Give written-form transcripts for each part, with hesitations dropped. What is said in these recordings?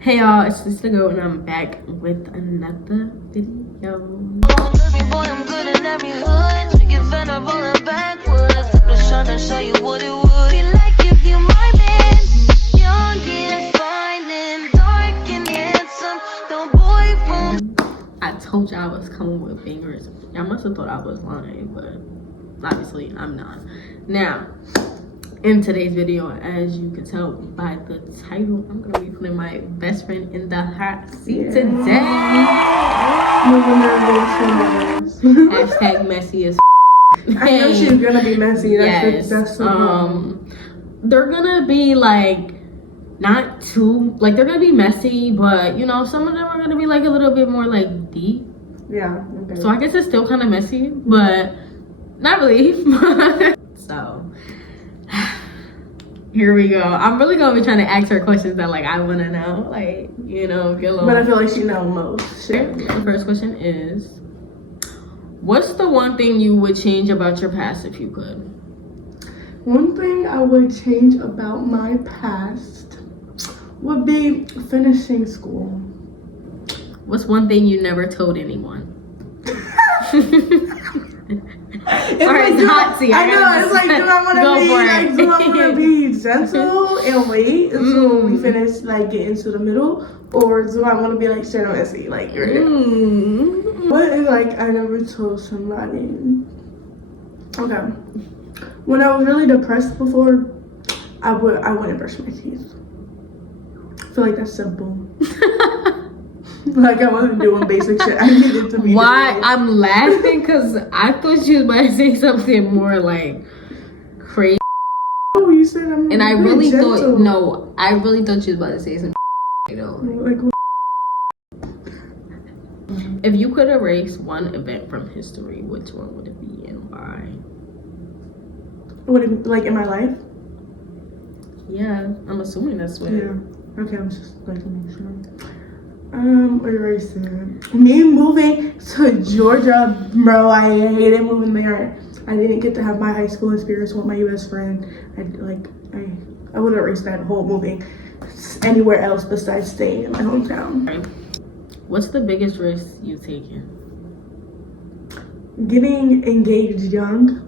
Hey y'all, it's just to go and I'm back with another video. I told y'all I was coming with bangers. Y'all must have thought I was lying, but obviously I'm not. Now, in today's video, as you can tell by the title, I'm gonna be putting my best friend in the hot seat today. Hashtag messy as I know she's gonna be messy. Yes. They're gonna be like not too like they're gonna be messy, but you know, some of them are gonna be like a little bit more like deep. Yeah. Okay. So I guess it's still kind of messy, but not really. So here we go. I'm really gonna be trying to ask her questions that like I wanna know, like, you know, get a little. But I feel like she knows most. Shit. The first question is, what's the one thing you would change about your past if you could? One thing I would change about my past would be finishing school. What's one thing you never told anyone? It's like, hot seat. I know, it's like, do I want to be gentle and wait until we finish, like, get into the middle, or do I want to be like straight on messy, like, right now? What is like I never told somebody? Okay, when I was really depressed before, I wouldn't brush my teeth. I feel like that's simple. Like I wasn't doing basic shit. I needed to be. Why? I'm laughing because I thought she was about to say something more like crazy. Oh, you said I'm. And I really gentle. thought I really thought she was about to say some. You know. Like. If you could erase one event from history, which one would it be and why? What, like in my life? Yeah, I'm assuming that's what. Yeah. Okay, I'm just like to make sure. Erasing. Me moving to Georgia, bro. I hated moving there. I didn't get to have my high school experience with my best friend. I would erase that whole moving anywhere else besides staying in my hometown. Okay. What's the biggest risk you've taken? Getting engaged young.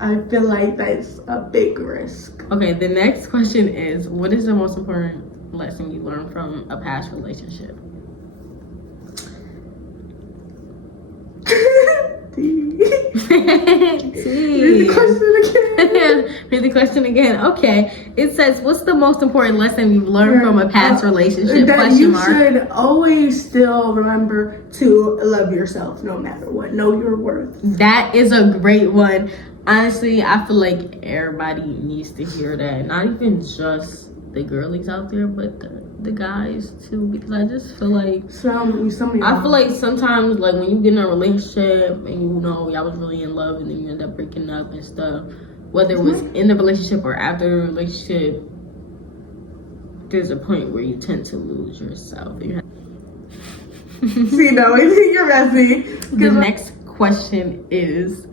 I feel like that's a big risk. Okay, the next question is, what is the most important lesson you learned from a past relationship? Read the question again. Okay. It says, what's the most important lesson you've learned from a past relationship? That you should always still remember to love yourself no matter what. Know your worth. That is a great one. Honestly, I feel like everybody needs to hear that. Not even just the girlies out there, but the guys too, because I just feel like I feel like sometimes like when you get in a relationship and you know y'all was really in love and then you end up breaking up and stuff, whether it was in the relationship or after the relationship, there's a point where you tend to lose yourself. See, no, you're messy. The next question is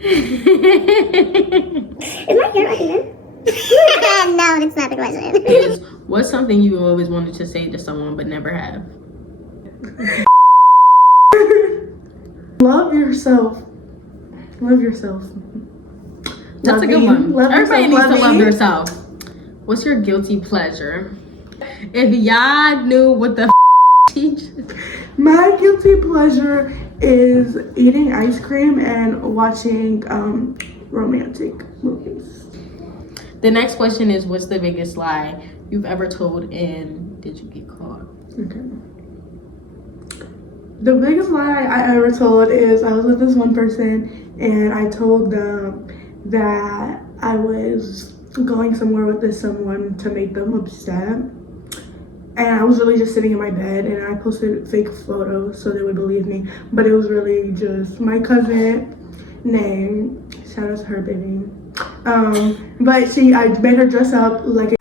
Is my hair right here? No, that's not the question. Is what's something you always wanted to say to someone but never have? Love yourself. Love yourself. That's a good one. Everybody needs to love themselves. What's your guilty pleasure? If y'all knew what the my guilty pleasure is eating ice cream and watching romantic movies. The next question is, what's the biggest lie you've ever told and did you get caught? Okay. The biggest lie I ever told is I was with this one person and I told them that I was going somewhere with this someone to make them upset. And I was really just sitting in my bed and I posted fake photos so they would believe me. But it was really just my cousin named, shout out to her baby. But I made her dress up like a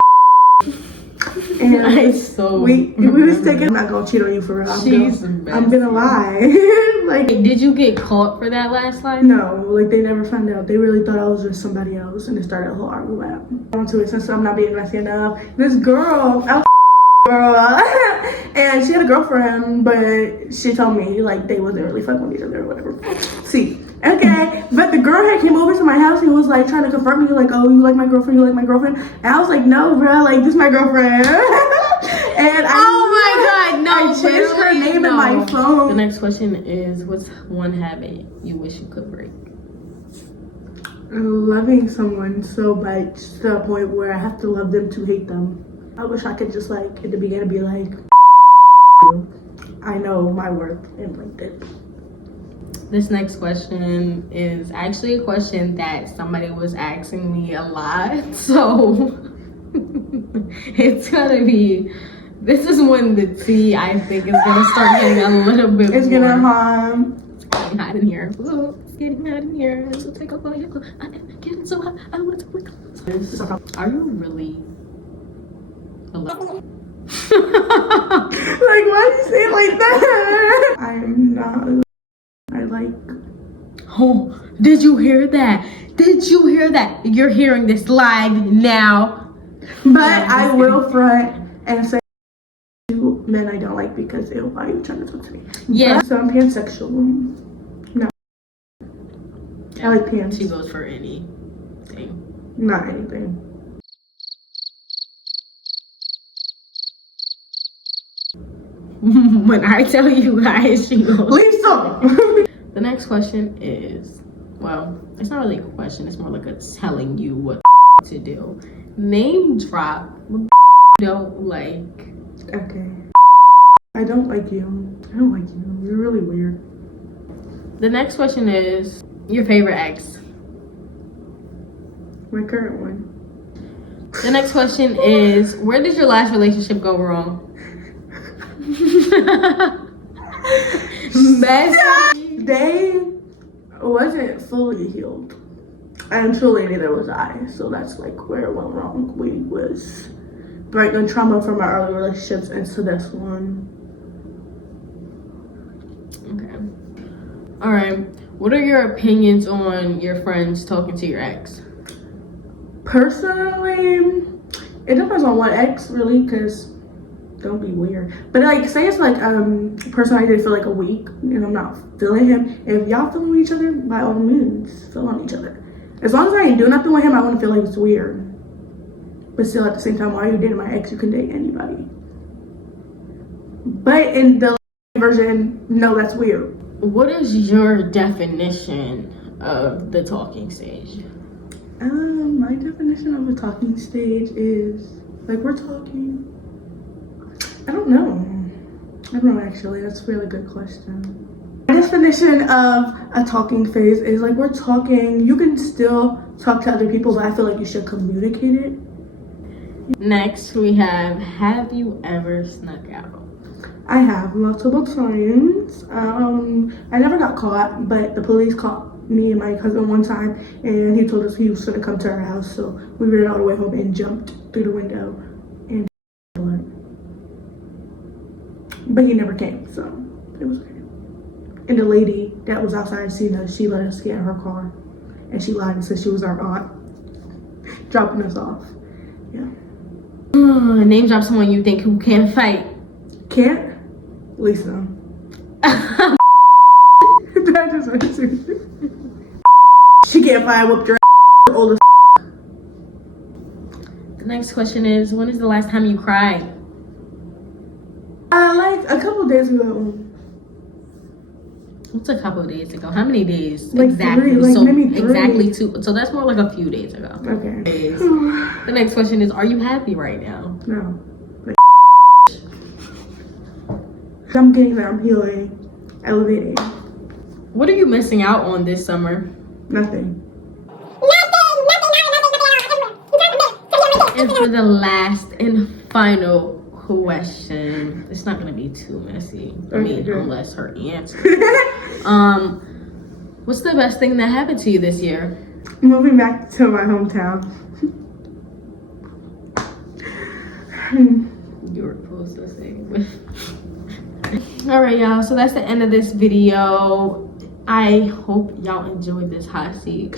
and we was taking. I'm not gonna cheat on you for real. I'm gonna lie. Like, did you get caught for that last lie? No, like they never found out. They really thought I was with somebody else, and it started a whole argument. Onto it since I'm not being messy enough. This girl, And she had a girlfriend, but she told me like they wasn't really fucking with each other or whatever. See, okay, but the girl had came over to my house and was like trying to confront me, like, oh, you like my girlfriend, you like my girlfriend, and I was like, no, bro, like this is my girlfriend. And oh my god, no, I changed her name in my phone. The next question is, what's one habit you wish you could break? Loving someone so much to the point where I have to love them to hate them. I wish I could just like at the beginning be like, I know my worth and like that. This next question is actually a question that somebody was asking me a lot, so it's gonna be. This is when the tea I think is gonna start getting a little bit. It's gonna harm. It's getting hot in here. Ooh, it's getting hot in here. So take off all your clothes. I'm getting so hot. I want to wear clothes. Are you really alone? Like, why do you say it like that? I'm not. I like. Oh, did you hear that? Did you hear that? You're hearing this live now. But I will front and say men I don't like because ew, why are you trying to talk to me? Yeah. So I'm pansexual. No. I like pants. She goes for anything. Not anything. When I tell you guys, she goes. Lisa! The next question is, well, it's not really a question. It's more like a telling you what to do. Name drop what you don't like. Okay. I don't like you. I don't like you. You're really weird. The next question is your favorite ex. My current one. The next question is, where did your last relationship go wrong? They wasn't fully healed. And truly neither was I. So that's like where it went wrong. We was bringing trauma from our early relationships into this one. Okay. All right. What are your opinions on your friends talking to your ex? Personally, it depends on what ex really, because don't be weird. But like, say it's like person I did for like a week and I'm not feeling him. If y'all feeling each other, by all means, feel on each other. As long as I ain't doing nothing with him, I wouldn't feel like it's weird. But still, at the same time, while you're dating my ex, you can date anybody. But in the version, no, that's weird. What is your definition of the talking stage? My definition of a talking stage is like we're talking. I don't know actually. That's a really good question. My definition of a talking phase is like we're talking. You can still talk to other people, but I feel like you should communicate it. Next, we have you ever snuck out? I have multiple times. I never got caught, but the police caught me and my cousin one time, and he told us he was gonna come to our house, so we ran all the way home and jumped through the window, and but he never came, so it was okay. And the lady that was outside seeing us, she let us get in her car, and she lied and said she was our aunt, dropping us off. Yeah. Name drop someone you think who can't fight. Can't? Lisa. That just went to. She can't fight. I whooped her ass. Old as. The next question is, when is the last time you cried? Like a couple days ago. What's a couple of days ago? How many days Like exactly? 3, like so maybe 3. exactly 2. So that's more like a few days ago. Okay. Days. The next question is, are you happy right now? No. Like, I'm getting there. I'm healing. Elevating. What are you missing out on this summer? Nothing. And for the last and final question, it's not gonna be too messy. I mean, Okay. unless her answer. What's the best thing that happened to you this year? Moving back to my hometown. You were supposed to say. All right, y'all. So that's the end of this video. I hope y'all enjoyed this hot seat.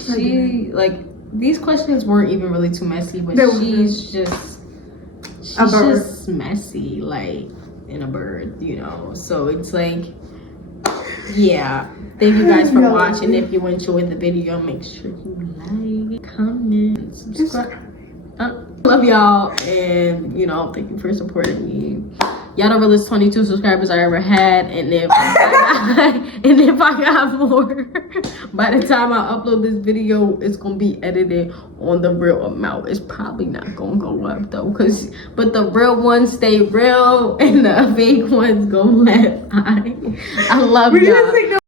These questions weren't even really too messy, but she's just messy. Like, and a bird, you know. So it's like, yeah. Thank you guys for watching. If you enjoyed the video, make sure you like, comment, subscribe. Love y'all, and you know, thank you for supporting me. Y'all the realest 22 subscribers I ever had, and if I got more, by the time I upload this video, it's gonna be edited on the real amount. It's probably not gonna go up though, but the real ones stay real and the fake ones go left. I love y'all.